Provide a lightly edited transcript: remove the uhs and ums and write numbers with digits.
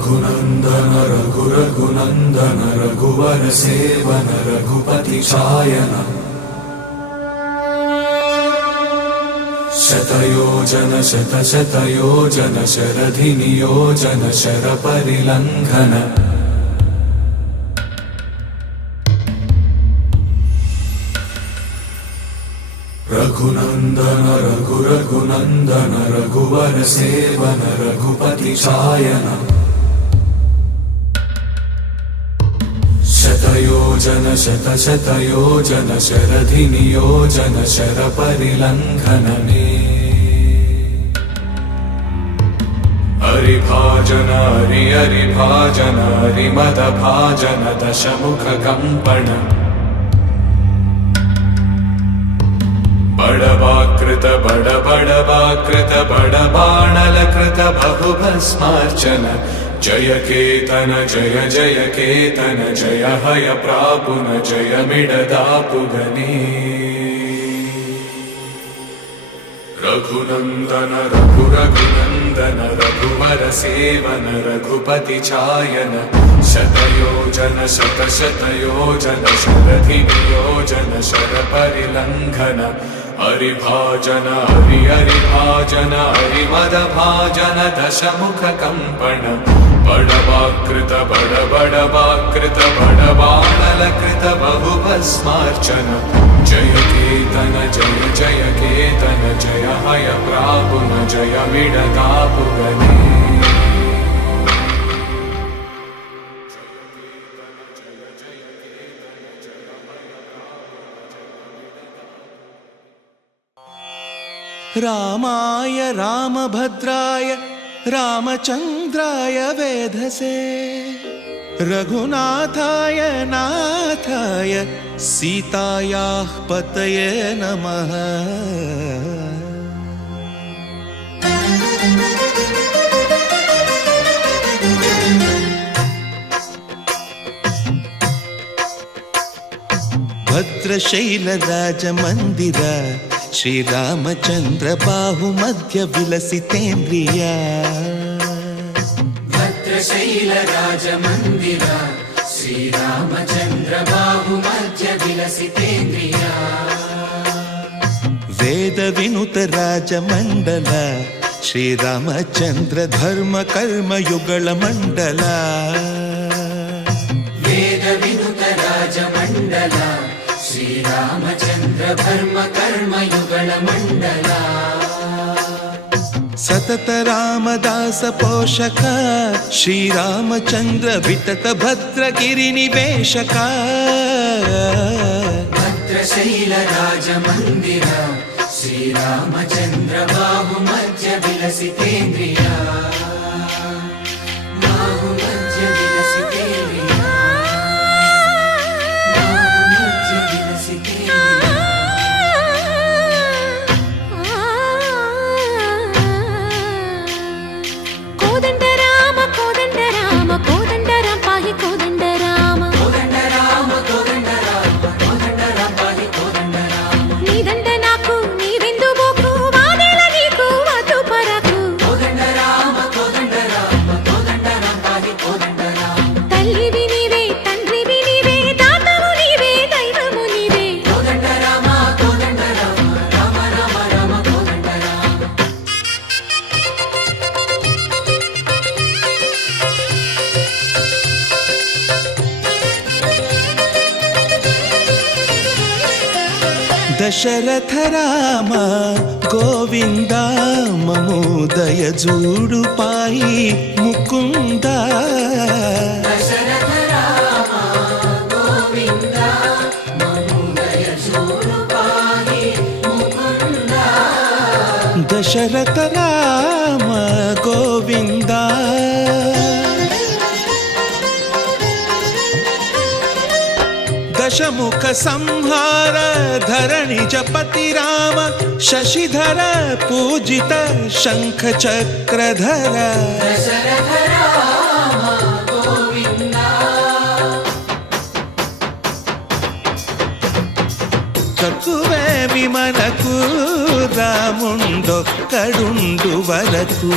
रघुनंदन रघुरघुनंदन रघुवर seven Raghupati चायन शतयोजन शतशतयोजन शरधि नियोजन शरपरिलंघन रघुनंदन रघुरघुनंदन रघुवर seven Raghupati चायन शतयोजन शतशतयोजन शरधि नियोजन शरपरिलंघन हरिभाजन हरिभाजन हरिमदभाजन दशमुख कंपन बड़वाकृत बड़वाकृत बड़बाणलकृत बहुभस्मार्चन जय केतन जय जय केतन जय हय प्रापुन जय मिडदापुगने रघुनंदन रघुरघुनंदन रघुवर सेवन रघुपति चायन शतयोजन शतशतयोजन शरधि नियोजन शरपरिलंघन हरिभाजन हरिभाजन हरिमदभाजन दशमुख कंपन बड़वाकृत बड़वाकृत बड़बाणलकृत बहुभस्मार्चन जय केतन जय जय केतन जय हय प्रापुन जय मिडदापुगने रामाय रामभद्राय रामचंद्राय वेधसे रघुनाथाय नाथाय सीतायाः पतये नमः। भद्रशैलराजमन्दिर श्रीरामचंद्र बाहुमध्य विलसितेन्द्रिया भद्रशैलराजमन्दिर श्रीरामचंद्र बाहुमध्य विलसितेन्द्रिया वेद विनुत राजमंडल श्रीरामचंद्र धर्म कर्म युगल मंडल वेद विनुत राजमंडल श्रीरामचंद्र धर्म कर्म युगल मंडल सतत रामदास पोषक श्रीरामचंद्र वितत भद्रगिरि निवेशक भद्रशैल राजमंदिर श्रीरामचंद्र बाहुमध्य विलसितेन्द्रिया बाहुमध्य विलसितेन्द्रिया दशरथ राम गोविंद ममोदय जूडु पाई मुकुंद दशरथ राम गोविंद ममोदय जूडु पाई मुकुंद दशरथ राम गोविंद दशमुख संहार धरणि जपति राम शशिधर पूजित शंख चक्रधर दशरथ राम गोविंद ककुवे विमनकु रामुंडो कड़ुंडु वरकु